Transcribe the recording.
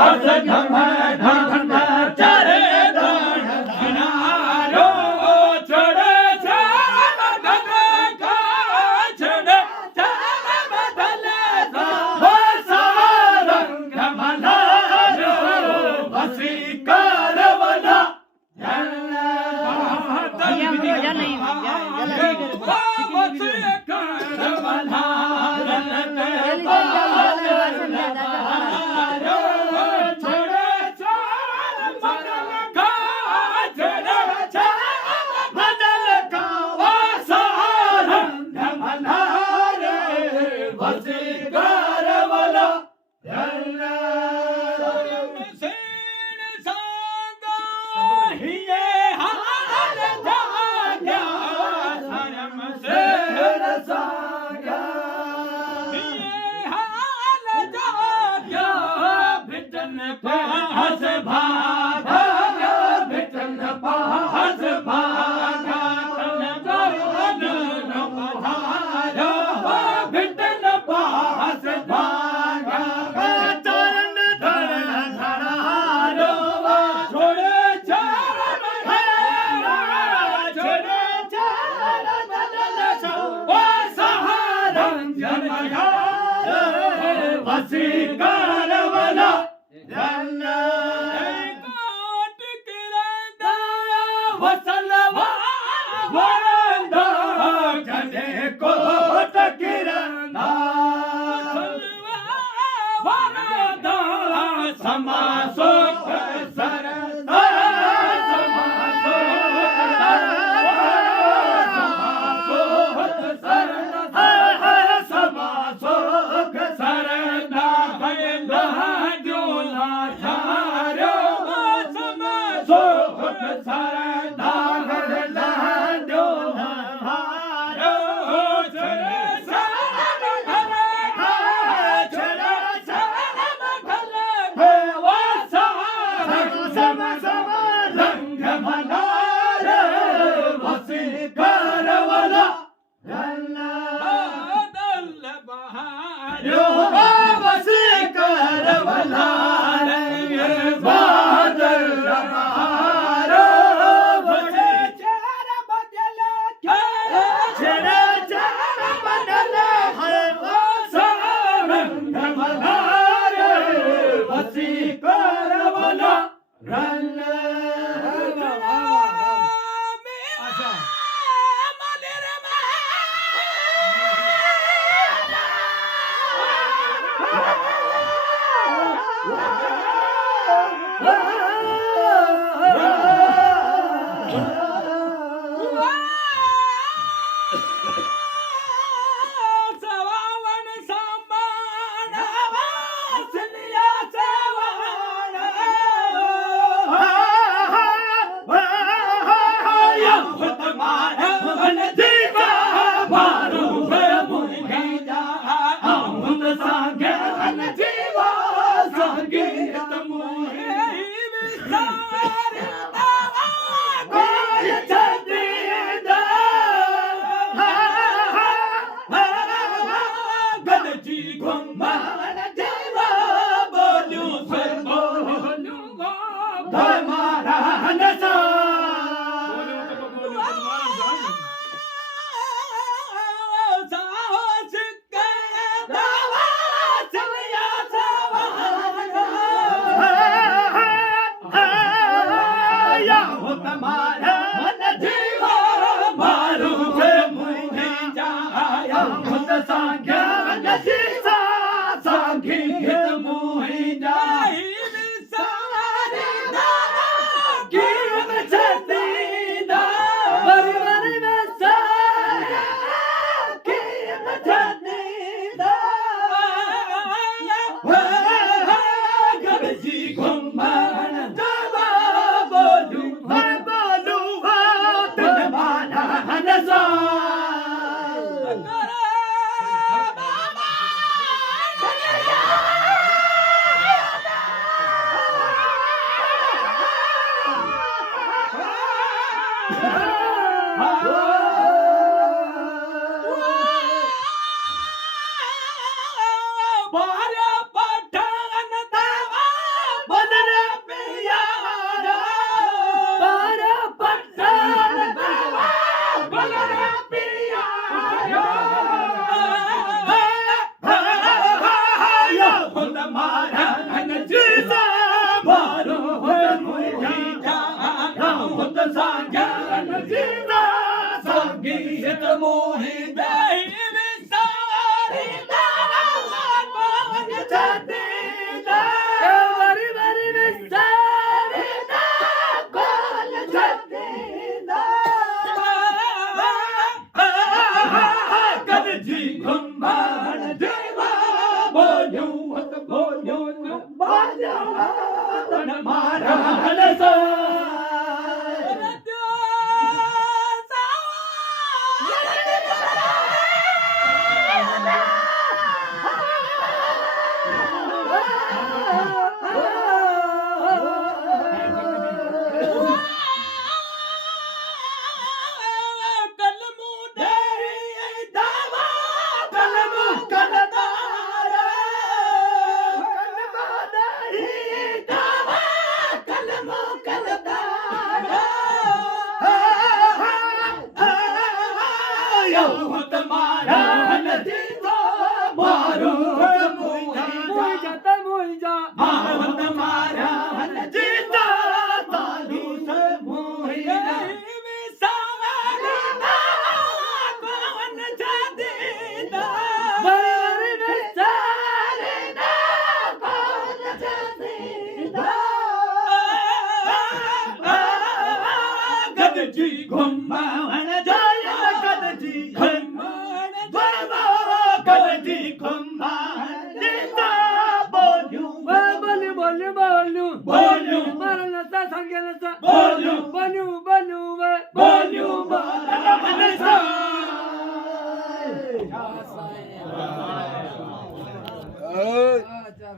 हस धम धम चरे धन धनारो चढ़े चाम धन का चढ़े चाम धन हो सारंग मल्हारो वसी करवला हस भागा भिटन हस भागा भिटन हस भागा चरण धरण धरारो छोड़े चरण छोड़े चरण ओ सहारंग वसी करवला कोट किरंदा वसलवा वरंदा जने कोट किरंदा वरंदा समासो सरदा समासो सरदा समासो सरदा भयला मोही देही विसारी पवन छाती वारी वारी विसारी पवन छाती कद जी घुमाण देवा बोल्यूं तन मारा हलसा जी घुमाण जाया कद जी घुमाण जावा कद जी घुमाण देता बोल्यूं बोल्यूं मारण्याचा सांगेलाचा बोल्यूं बोल्यूं बोल्यूं